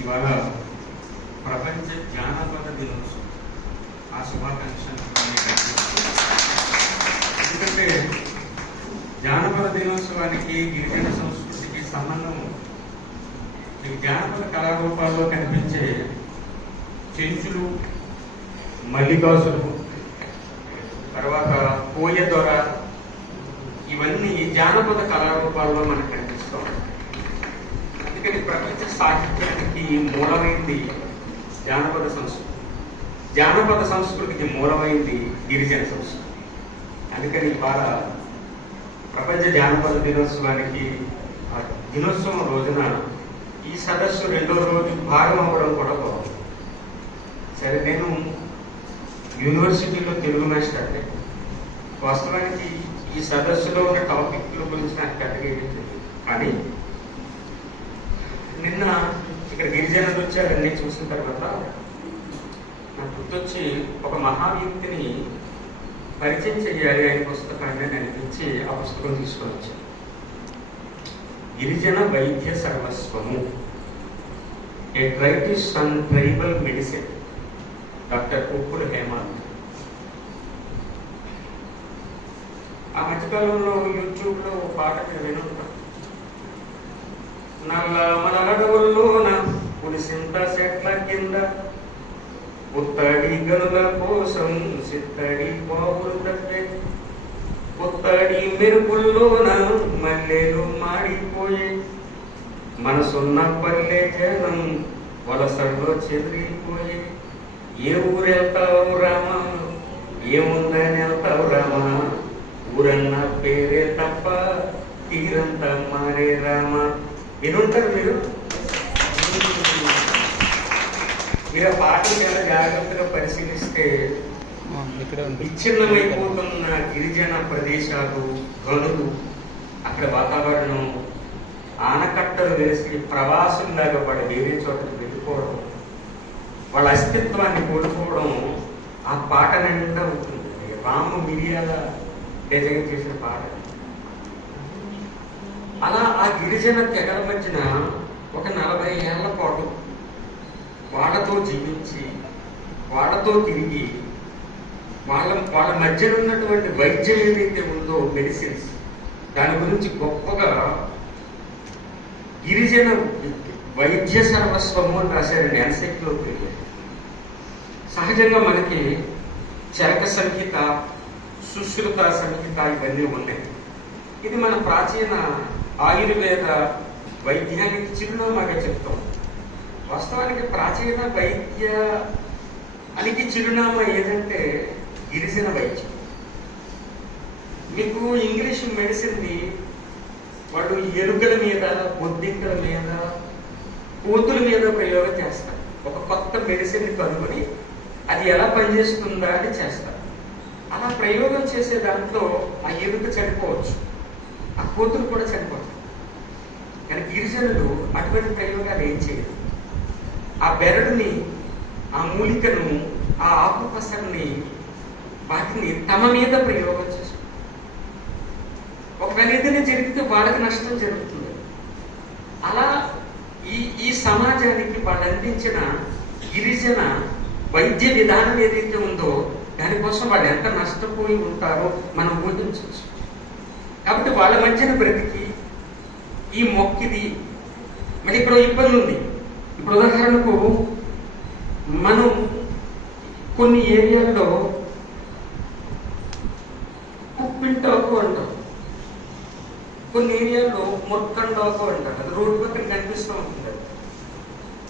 ఇవాళ ప్రపంచ జానపద దినోత్సవం. ఆ శుభాకాంక్షలు ఎందుకంటే జానపద దినోత్సవానికి గిరిజన సంస్కృతికి సంబంధం ఈ జానపద కళారూపాల్లో కనిపించే చెంచులు మల్లికాసులు తర్వాత కోయ దొర ఇవన్నీ జానపద కళారూపాల్లో మనకు కనిపిస్తూ ఉంటాయి. అందుకని ప్రపంచ సాహిత్యానికి మూలమైంది జానపద సంస్కృతి. జానపద సంస్కృతికి మూలమైంది గిరిజన సంస్కృతి. అందుకని ఇవాళ ప్రపంచ జానపద దినోత్సవానికి ఆ దినోత్సవం రోజున ఈ సదస్సు రెండో రోజు భాగం అవ్వడం కూడా బాగుంది. సరే నేను యూనివర్సిటీలో తెలుగు మాస్టర్ని వాస్తవానికి ఈ సదస్సులో ఉన్న టాపిక్ల గురించి నాకు పెద్దగా ఏమీ తెలియదు. కానీ నిన్న ఇక్కడ గిరిజనులు వచ్చారు అన్ని చూసిన తర్వాత నాకు గుర్తొచ్చి ఒక మహావ్యక్తిని పరిచయం చేయాలి ఆయన పుస్తకాన్ని అనిపించి ఆ పుస్తకం తీసుకొని వచ్చాను గిరిజన వైద్య సర్వస్వము. A treatise and tribal medicine doctor Uppula Hemanth ఆ మధ్యకాలంలో యూట్యూబ్లో ఒక పాట నేను వినుంటాను నల్ల మనడవుల్లోన పులిసింత చెట్ల కింద. పుత్తడి గనుల కోసం సిత్తడి బావులు తప్పే పుత్తడి మెరుపుల్లోన మల్లెలు మాడిపోయే. మనసున్న పల్లె జనం వలసల్లో చెదిరిపోయే. ఏ ఊరెళ్తావు రామా? ఏముందని వెళ్తావు రామా? ఊరన్న పేరే తప్ప తీరంతా మారే రామా? వినుంటారు మీరు? మీరు ఆ పాటలు చాలా జాగ్రత్తగా పరిశీలిస్తే విచ్ఛిన్నమైపోతున్న గిరిజన ప్రదేశాలు గనులు అక్కడ వాతావరణం ఆనకట్టలు వేసి ప్రవాసుల్లాగా పడి వేరే చోటకి వెళ్ళిపోవడం వాళ్ళ అస్తిత్వాన్ని కోల్పోవడం ఆ పాట నిండా ఉంటుంది. రాము మిరియాల డిజైన్ చేసిన పాట. అలా ఆ గిరిజన తెగల మధ్యన ఒక నలభై ఏళ్ళ పాటు వాళ్ళతో జీవించి వాళ్ళతో తిరిగి వాళ్ళ వాళ్ళ మధ్యన ఉన్నటువంటి వైద్యం ఏదైతే ఉందో మెడిసిన్స్ దాని గురించి గొప్పగా గిరిజన వైద్య సర్వస్వము అని రాశారండి ఎన్సైక్లోపీడియా. సహజంగా మనకి చరక సంహిత సుశ్రుత సంహిత ఇవన్నీ ఉన్నాయి. ఇది మన ప్రాచీన ఆయుర్వేద వైద్యానికి చిరునామాగా చెప్తాం. వాస్తవానికి ప్రాచీన వైద్య అనికి చిరునామా ఏదంటే గిరిజన వైద్యం. మీకు ఇంగ్లీష్ మెడిసిన్ని వాడు ఎరుకల మీద బొద్దింకల మీద కోతుల మీద ప్రయోగం చేస్తారు. ఒక కొత్త మెడిసిన్ కనుగొని అది ఎలా పనిచేస్తుందా అని చేస్తారు. అలా ప్రయోగం చేసే దాంట్లో ఆ ఎరుక చనిపోవచ్చు. ఆ కూతురు కూడా చనిపోతుంది. కానీ గిరిజనులు అటువంటి ప్రయోగాలు ఏం చేయరు. ఆ బెరడుని ఆ మూలికను ఆ ఆకు పసరుని వాటిని తమ మీద ప్రయోగం చేస్తారు. ఒకవేళ ఏదైనా జరిగితే వాళ్ళకి నష్టం జరుగుతుంది. అలా ఈ ఈ సమాజానికి వాళ్ళు అందించిన గిరిజన వైద్య విధానం ఏదైతే ఉందో దానికోసం వాళ్ళు ఎంత నష్టపోయి ఉంటారో మనం ఊహించవచ్చు. కాబట్టి వాళ్ళ మధ్యన బ్రతికి ఈ మొక్కిది. మరి ఇప్పుడు ఇబ్బంది ఉంది. ఇప్పుడు ఉదాహరణకు మనం కొన్ని ఏరియాల్లో కుప్పింటాకు అంటాం. కొన్ని ఏరియాల్లో మొక్కండాకు అంటారు అది రోడ్డు పక్కన కనిపిస్తూ ఉంటుంది.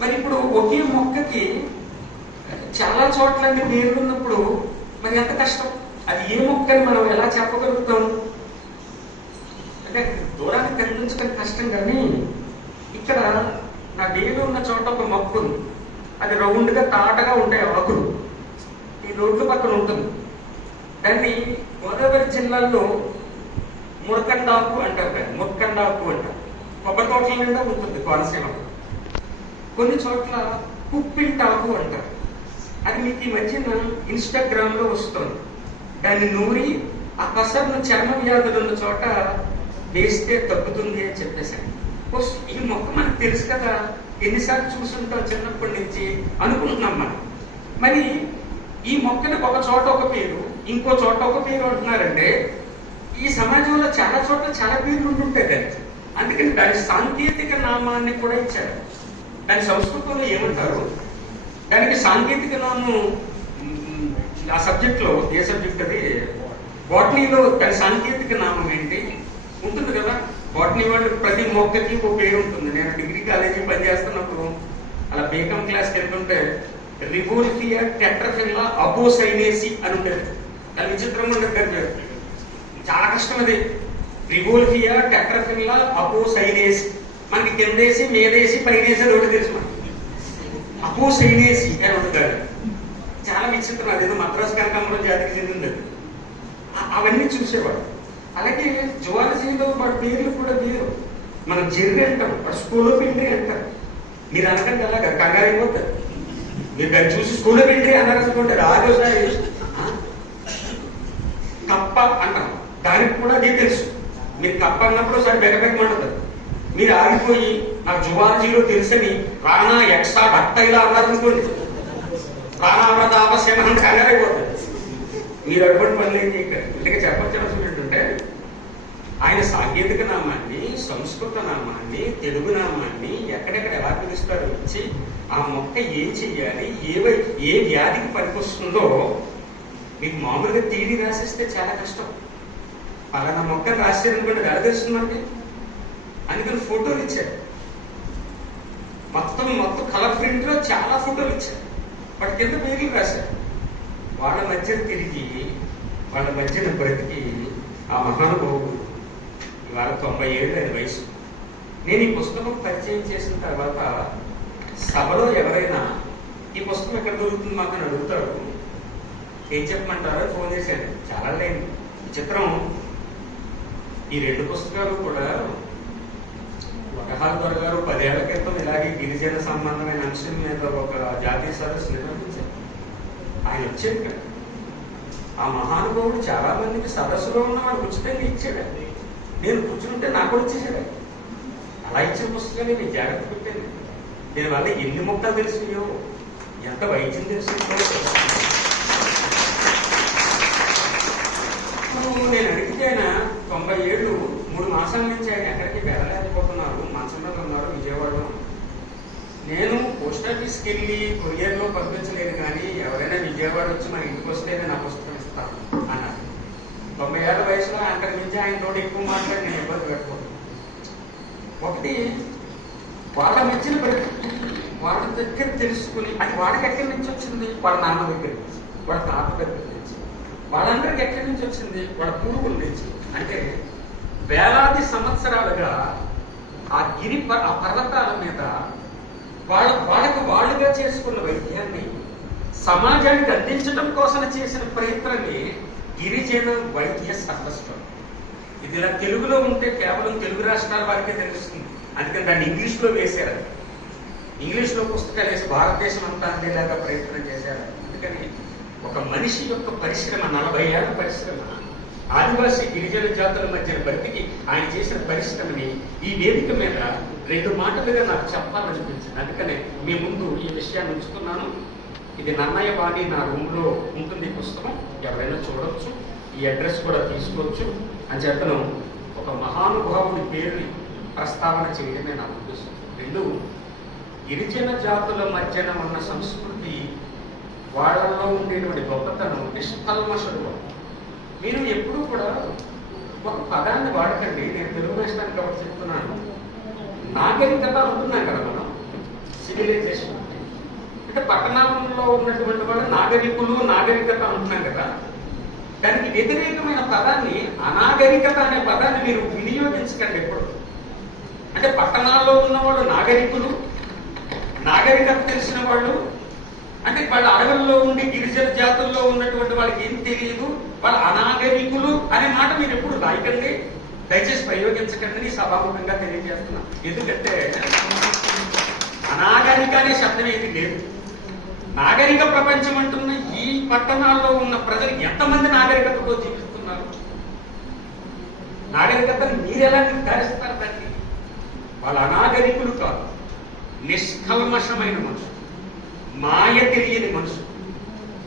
మరి ఇప్పుడు ఒకే మొక్కకి చాలా చోట్ల అన్ని ఉన్నప్పుడు మరి ఎంత కష్టం? అది ఏ మొక్కని మనం ఎలా చెప్పగలుగుతాం అంటే దూరానికి కష్టం కానీ ఇక్కడ నా డేలో ఉన్న చోట ఒక మొక్క ఉంది. అది రౌండ్గా తాటగా ఉంటాయి ఆకులు. ఈ రోడ్ల పక్కన ఉంటుంది. దాన్ని గోదావరి జిల్లాలో మురకండాకు అంటారు దాన్ని. మురకండాకు అంటారు. కొబ్బరి తోటల నిండా ఉంటుంది కోనసీమ. కొన్ని చోట్ల కుప్పింటాకు అంటారు. అది మీకు ఈ మధ్యన ఇన్స్టాగ్రామ్లో వస్తుంది. దాన్ని నూరి ఆ పసరును చర్మ వ్యాధులు ఉన్న చోట వేస్తే తగ్గుతుంది అని చెప్పేశాను ఈ మొక్క మనకు తెలుసు కదా ఎన్నిసార్లు చూసుంటాం చిన్నప్పటి నుంచి అనుకుంటున్నాం మనం. మరి ఈ మొక్కని ఒక చోట ఒక పేరు ఇంకో చోట ఒక పేరు అంటున్నారంటే ఈ సమాజంలో చాలా చోట్ల చాలా పేర్లు ఉంటుంటాయి దానికి. అందుకని దాని సాంకేతిక నామాన్ని కూడా ఇచ్చారు. దాని సంస్కృతంలో ఏమంటారు? దానికి సాంకేతిక నామం ఆ సబ్జెక్ట్లో ఏ సబ్జెక్ట్ అది? బాటనీలో దాని సాంకేతిక నామం ఏంటి? ఉంటుంది కదా. బాటనీ వాళ్ళు ప్రతి మొక్కకి ఒక పేరు ఉంటుంది. నేను డిగ్రీ కాలేజీ పనిచేస్తున్నప్పుడు అలా బీకామ్ క్లాస్కి వెళ్తుంటే రివోల్ఫియా టెట్రఫిల్లా అపోసైనేసి అని ఉంటుంది చాలా విచిత్రంగా ఉంటుంది చాలా కష్టం అది. రివోల్ఫియా టెట్రఫిల్లా అపోసైనేసి మనకి కిందేసి మీదేసి పైనేసి అని ఒకటి తెలుసు మనకి. అపోసైనేసి అని ఉంటుంది చాలా విచిత్రం. అదేదో మద్రాసు కనకాంబరం జాతికి చెందింది అవన్నీ చూసేవాడు అలాగే జువాలజీలో వాడి పేర్లు కూడా వేరు మనం జెర్రీ అంటాం వాడు స్కూల్లో పిండి అంటారు మీరు అనకండి అలాగా కంగారు అయిపోతారు. మీరు దాన్ని చూసి స్కూల్లో పిండి అన్నారనుకోండి రాజోసారి కప్ప అంటాం. దానికి కూడా అదే తెలుసు. మీరు కప్ప అన్నప్పుడు ఒకసారి బెగబెగ్గమంటుంది మీరు ఆగిపోయి నాకు జువాలజీలో తెలుసని రాణా ఎక్సా భక్త ఇలా అన్నారనుకోండి రాణా ప్రతాప సేన కంగారైపోతుంది మీరు అటువంటి పనులు ఏం చేయగలరు ఇంతగా చెప్పాల్సిన ఆయన సాంకేతిక నామాన్ని సంస్కృత నామాన్ని తెలుగు నామాన్ని ఎక్కడెక్కడ ఎలా పిలుస్తారో వచ్చి ఆ మొక్క ఏం చెయ్యాలి ఏ ఏ వ్యాధికి పనికొస్తుందో మీకు మామూలుగా తీరి రాసిస్తే చాలా కష్టం. పలానా మొక్క రాసేదనుకోండి ఎలా తెలుస్తుందండి అందుకని ఫోటోలు ఇచ్చారు. మొత్తం మొత్తం కలర్ ప్రింట్లో చాలా ఫోటోలు ఇచ్చారు. వాటి కింద పేర్లు రాశారు. వాళ్ళ మధ్యన తిరిగి వాళ్ళ మధ్యన బ్రతికి ఆ మహానుభావుడు ఇవాళ తొంభై ఏళ్ళు ఆయన వయసు. నేను ఈ పుస్తకం పరిచయం చేసిన తర్వాత సభలో ఎవరైనా ఈ పుస్తకం ఎక్కడ దొరుకుతుంది మాకు? అని అడుగుతాడు ఏం చెప్పమంటారో ఫోన్ చేశాను చాలా లేదు విచిత్రం. చిత్రం ఈ రెండు పుస్తకాలు కూడా వకహాల్ గారు పదేళ్ళ క్రితం ఇలాగే గిరిజన సంబంధమైన అంశం మీద ఒక జాతీయ సదస్సు నిర్వహించారు ఆయన వచ్చాడు ఇక్కడ. ఆ మహానుభావుడు చాలా మందికి సదస్సులో ఉన్న వాడు ఉచితంగా ఇచ్చాడు. నేను కూర్చుంటే నాకు కూడా వచ్చేసాడు అలా ఇచ్చిన పుస్తకాన్ని నేను జాగ్రత్త పెట్టాను. నేను వల్ల ఎన్ని మొక్కలు తెలిసినాయో ఎంత వైద్యం తెలిసిందో నేను అడిగితే ఆయన తొంభై ఏళ్ళు మూడు మాసాల నుంచి ఆయన ఎక్కడికి వెళ్ళలేకపోతున్నారు. మంచం ఉన్నారు విజయవాడలో. నేను పోస్ట్ ఆఫీస్కి వెళ్ళి కొరియర్లో పంపించలేను కానీ ఎవరైనా విజయవాడ వచ్చి మన ఇంటికి వస్తే నా పుస్తకం తొంభై ఏళ్ళ వయసులో అంతకు మించి ఆయన తోటి ఎక్కువ మాట్లాడి నేను ఇబ్బంది పెట్టుకోను ఒకటి వాళ్ళ ఇచ్చిన వాళ్ళ దగ్గర తెలుసుకుని అది వాళ్ళకి ఎక్కడి నుంచి వచ్చింది? వాళ్ళ నాన్న దగ్గర నుంచి వాళ్ళ తాత దగ్గర నుంచి. వాళ్ళందరికి ఎక్కడి నుంచి వచ్చింది? వాళ్ళ పూర్వుల నుంచి. అంటే వేలాది సంవత్సరాలుగా ఆ గిరి ఆ పర్వతాల మీద వాళ్ళ వాళ్ళకు వాళ్ళుగా చేసుకున్న వైద్యాన్ని సమాజానికి అందించడం కోసం చేసిన ప్రయత్నాన్ని గిరిజన వైద్య సర్వస్వం ఇది ఇలా తెలుగులో ఉంటే కేవలం తెలుగు రాష్ట్రాల వారికే తెలుస్తుంది. అందుకని దాన్ని ఇంగ్లీష్లో వేశారు. ఇంగ్లీష్లో పుస్తకాలు వేసి భారతదేశం అంతా అందేలాగా ప్రయత్నం చేశారు. అందుకని ఒక మనిషి యొక్క పరిశ్రమ నలభై ఏళ్ళ పరిశ్రమ ఆదివాసీ గిరిజన జాతుల మధ్య బతికి ఆయన చేసిన పరిశ్రమని ఈ వేదిక మీద రెండు మాటలుగా నాకు చెప్పాలనిపించింది. అందుకనే మీ ముందు ఈ విషయాన్ని ఉంచుతున్నాను. ఇది నన్నయ్య బాణి నా రూమ్లో ఉంటుంది ఈ పుస్తకం. ఎవరైనా చూడవచ్చు ఈ అడ్రస్ కూడా తీసుకోవచ్చు. అని చెప్పను. ఒక మహానుభావుడి పేరుని ప్రస్తావన చేయడమే నా ఉద్దేశం. రెండు గిరిజన జాతుల మధ్యన ఉన్న సంస్కృతి వాళ్ళల్లో ఉండేటువంటి గొప్పతనం నిష్కల్మషుడు మీరు ఎప్పుడూ కూడా ఒక పదాన్ని వాడకండి. నేను తెలుగు నేషనల్ ఒకటి చెప్తున్నాను. నాగరికత అంటున్నాం కదా మనం. సివిలైజేషన్ అంటే పట్టణంలో ఉన్నటువంటి వాళ్ళు నాగరికులు నాగరికత అంటున్నాం కదా. దానికి వ్యతిరేకమైన పదాన్ని అనాగరికత అనే పదాన్ని మీరు వినియోగించకండి ఎప్పుడు. అంటే పట్టణాల్లో ఉన్నవాళ్ళు నాగరికులు నాగరికత తెలిసిన వాళ్ళు అంటే వాళ్ళ అడవుల్లో ఉండి గిరిజన జాతుల్లో ఉన్నటువంటి వాళ్ళకి ఏం తెలియదు వాళ్ళ అనాగరికులు అనే మాట మీరు ఎప్పుడు రాయకండి. దయచేసి ప్రయోగించకండి సభాముఖంగా తెలియజేస్తున్నా. ఎందుకంటే అనాగరిక అనే శబ్దం ఏది లేదు. నాగరిక ప్రపంచం అంటున్న ఈ పట్టణాల్లో ఉన్న ప్రజలు ఎంతమంది నాగరికతతో జీవిస్తున్నారు? నాగరికతను మీరెలా నిర్ధారిస్తారు దాన్ని? వాళ్ళ అనాగరికులు కాదు నిష్కల్మషమైన మనుషులు మాయ తెలియని మనుషులు.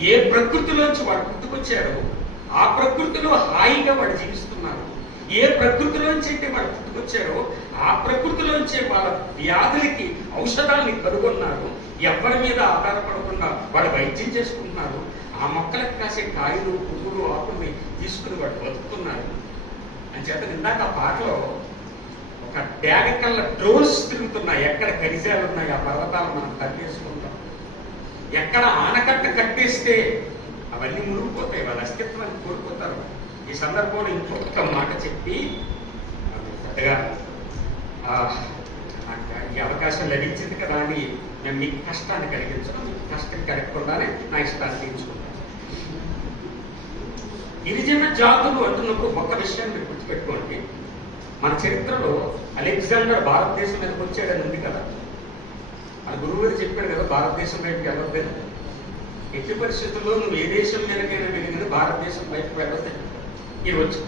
ఏ ప్రకృతిలోంచి వాడు పుట్టుకొచ్చారో ఆ ప్రకృతిలో హాయిగా వాడు జీవిస్తున్నారు. ఏ ప్రకృతిలోంచి అయితే వాడు పుట్టుకొచ్చారో ఆ ప్రకృతిలోంచే వాళ్ళ వ్యాధులకి ఔషధాన్ని కనుగొన్నారు. ఎవరి మీద ఆధారపడకుండా వాడు వైద్యం చేసుకుంటున్నారు ఆ మొక్కలకు కాసే కాయలు పువ్వులు ఆకుల్ని తీసుకుని వాడు బతుకుతున్నారు అని చేత ఇందాక ఆ పాటలో ఒక డ్యాగ కళ్ళ డ్రోన్స్ తిరుగుతున్నాయి. ఎక్కడ కరిజాలు ఉన్నాయి ఆ పర్వతాలు మనం కట్టేసుకుంటాం ఎక్కడ ఆనకట్ట కట్టేస్తే అవన్నీ మునిగిపోతాయి వాళ్ళ అస్తిత్వాన్ని కోల్పోతారు. ఈ సందర్భంలో ఇంకొక మాట చెప్పి అది పెద్దగా ఈ అవకాశం లభించింది కదా అని నేను మీకు కష్టాన్ని కలిగించడం మీకు కష్టం కలగకుండానే నా ఇష్టాన్ని తీర్చుకుంటాను. గిరిజన జాతులు అంటున్నప్పుడు ఒక్క విషయం మీరు గుర్తుపెట్టుకోండి. మన చరిత్రలో అలెగ్జాండర్ భారతదేశం మీదకి వచ్చాడని ఉంది కదా. ఆ గురువు గారు చెప్పాడు కదా భారతదేశం వైపుకి వెళ్ళొద్దని. ఎట్టి పరిస్థితుల్లో నువ్వు ఏ దేశం మీదకైనా వెళ్ళిన భారతదేశం వైపు వెళ్ళొద్దని ఈ వచ్చి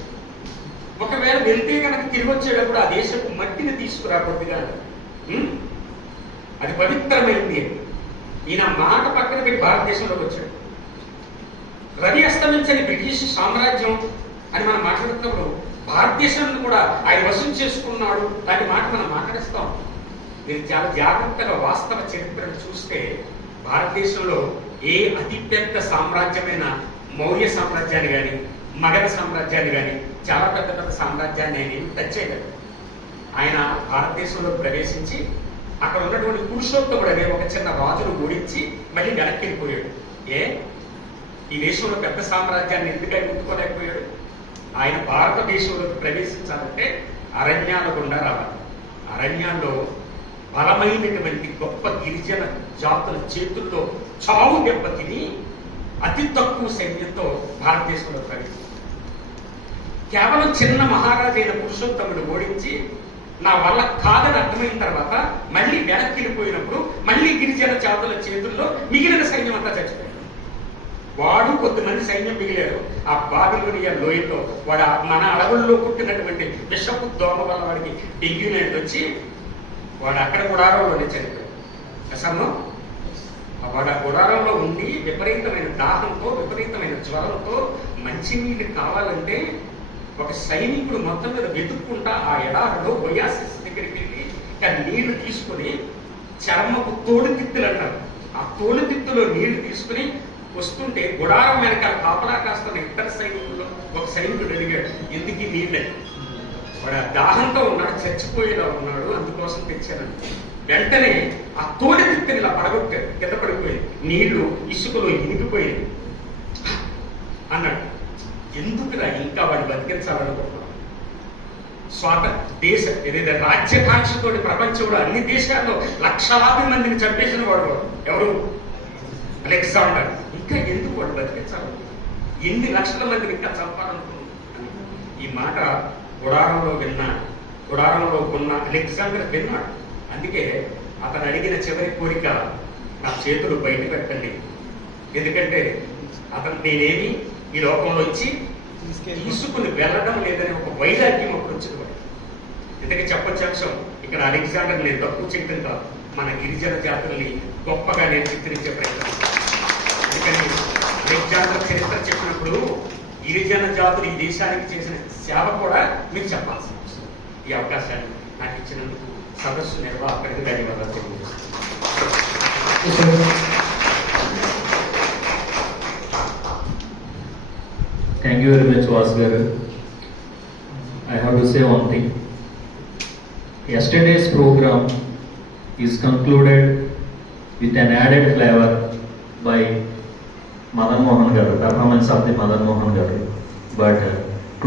ఒకవేళ వెళ్తే కనుక తిరిగి వచ్చేటప్పుడు ఆ దేశపు మట్టిని తీసుకురాకూడదుగా కానీ అది పవిత్రమైంది ఈయన మాట పక్కన పెట్టి భారతదేశంలోకి వచ్చాడు. రవి అస్తమించని బ్రిటిష్ సామ్రాజ్యం అని మనం మాట్లాడుతున్నప్పుడు భారతదేశాన్ని కూడా ఆయన వశం చేసుకున్నాడు. దాని మాట మనం మాట్లాడిస్తాం. మీరు చాలా జాగ్రత్తగా వాస్తవ చరిత్రను చూస్తే భారతదేశంలో ఏ అతిపెద్ద సామ్రాజ్యమైన మౌర్య సామ్రాజ్యాన్ని కానీ మగధ సామ్రాజ్యాన్ని కానీ చాలా పెద్ద పెద్ద సామ్రాజ్యాన్ని ఆయన టచ్ చేయలేదు. ఆయన భారతదేశంలో ప్రవేశించి అక్కడ ఉన్నటువంటి పురుషోత్తముడు అనే ఒక చిన్న రాజును ఓడించి మళ్ళీ వెనక్కి వెళ్ళిపోయాడు ఏ? ఈ దేశంలో పెద్ద సామ్రాజ్యాన్ని ఎందుకని ముట్టుకోలేకపోయాడు? ఆయన భారతదేశంలోకి ప్రవేశించాలంటే అరణ్యాల గుండా రావాలి. అరణ్యాల్లో బలమైనటువంటి గొప్ప గిరిజన జాతుల చేతుల్లో చావు దెబ్బతిని అతి తక్కువ సైన్యంతో భారతదేశంలో ప్రవేశించారు కేవలం చిన్న మహారాజైన పురుషోత్తముడు ఓడించి నా వల్ల కాదని అర్థమైన తర్వాత మళ్ళీ వెనక్కి వెళ్ళిపోయినప్పుడు మళ్ళీ గిరిజన జాతుల చేతుల్లో మిగిలిన సైన్యం అంతా చచ్చిపోయాడు వాడు కొద్దిమంది సైన్యం మిగిలారు. ఆ బాబిలోనియా లోయలో వాడు మన అడవుల్లో పుట్టినటువంటి విషపు దోమ వల్ల వాడికి డెంగ్యూ నైట్ వచ్చి వాడు అక్కడ గుడారంలోనే చనిపోయాడు. అసలు వాడు ఆ గుడారంలో ఉండి విపరీతమైన దాహంతో విపరీతమైన జ్వరంతో మంచినీళ్ళు కావాలంటే ఒక సైనికుడు మొత్తం మీద వెతుక్కుంటా ఆ ఎడారిలో ఒయాసిస్ దగ్గరికి వెళ్ళి నీళ్ళు తీసుకొని చర్మపు తోడుతిత్తులు అంటారు. ఆ తోడుతిత్తులో నీళ్ళు తీసుకుని వస్తుంటే గుడారం వెనకాల కాపలా కాస్తున్న ఇద్దరు సైనికుల్లో ఒక సైనికుడు అడిగాడు ఎందుకు నీళ్ళే నీళ్ళని వాడు ఆ దాహంతో ఉన్నాడు చచ్చిపోయేలా ఉన్నాడు అందుకోసం తెచ్చాను వెంటనే ఆ తోడి తిప్పని ఇలా పడగొట్టాడు కింద పడిపోయింది నీళ్ళు ఇసుకలో ఇనిగిపోయింది అన్నాడు. ఎందుకురా ఇంకా వాడు బతికించాలనుకుంటున్నాం స్వాత దేశ ఏదైతే రాజ్యకాంక్షతో ప్రపంచంలో అన్ని దేశాల్లో లక్షలాది మందిని చంపేసిన వాడు ఎవరు? అలెగ్జాండర్. ఇంకా ఎందుకు వాడు బతికించాలి? ఎన్ని లక్షల మందిని ఇంకా చంపాలనుకున్నాడు ఈ మాట గుడారంలో విన్నా గుడారంలో ఉన్న అలెగ్జాండర్ విన్నాడు. అందుకే అతను అడిగిన చివరి కోరిక నా చేతులు బయట పెట్టండి. ఎందుకంటే అతను నేనేమి ఈ లోకంలో వచ్చి తీసుకుని వెళ్ళడం లేదనే ఒక వైరాగ్యం అప్పుడు వచ్చింది. ఇంతకీ చెప్పొచ్చు అంశం? ఇక్కడ అలెగ్జాండర్ నేను తక్కువ చేయడం కాదు. మన గిరిజన జాతుల్ని గొప్పగా నేను చిత్రించే ప్రయత్నం. అందుకని అలెగ్జాండర్ చరిత్ర చెప్పినప్పుడు గిరిజన జాతులు ఈ దేశానికి చేసిన సేవ కూడా మీకు చెప్పాల్సి వస్తుంది. ఈ అవకాశాన్ని నాకు ఇచ్చినందుకు సదస్సు నిర్వాహకుడికి ధన్యవాదాలు తెలియజేస్తున్నాను. Thank you very much, Vasu I have to say one thing. Yesterday's program is concluded with an added flavor by Madan Mohan Garu, performance of the Madan Mohan Garu. But uh,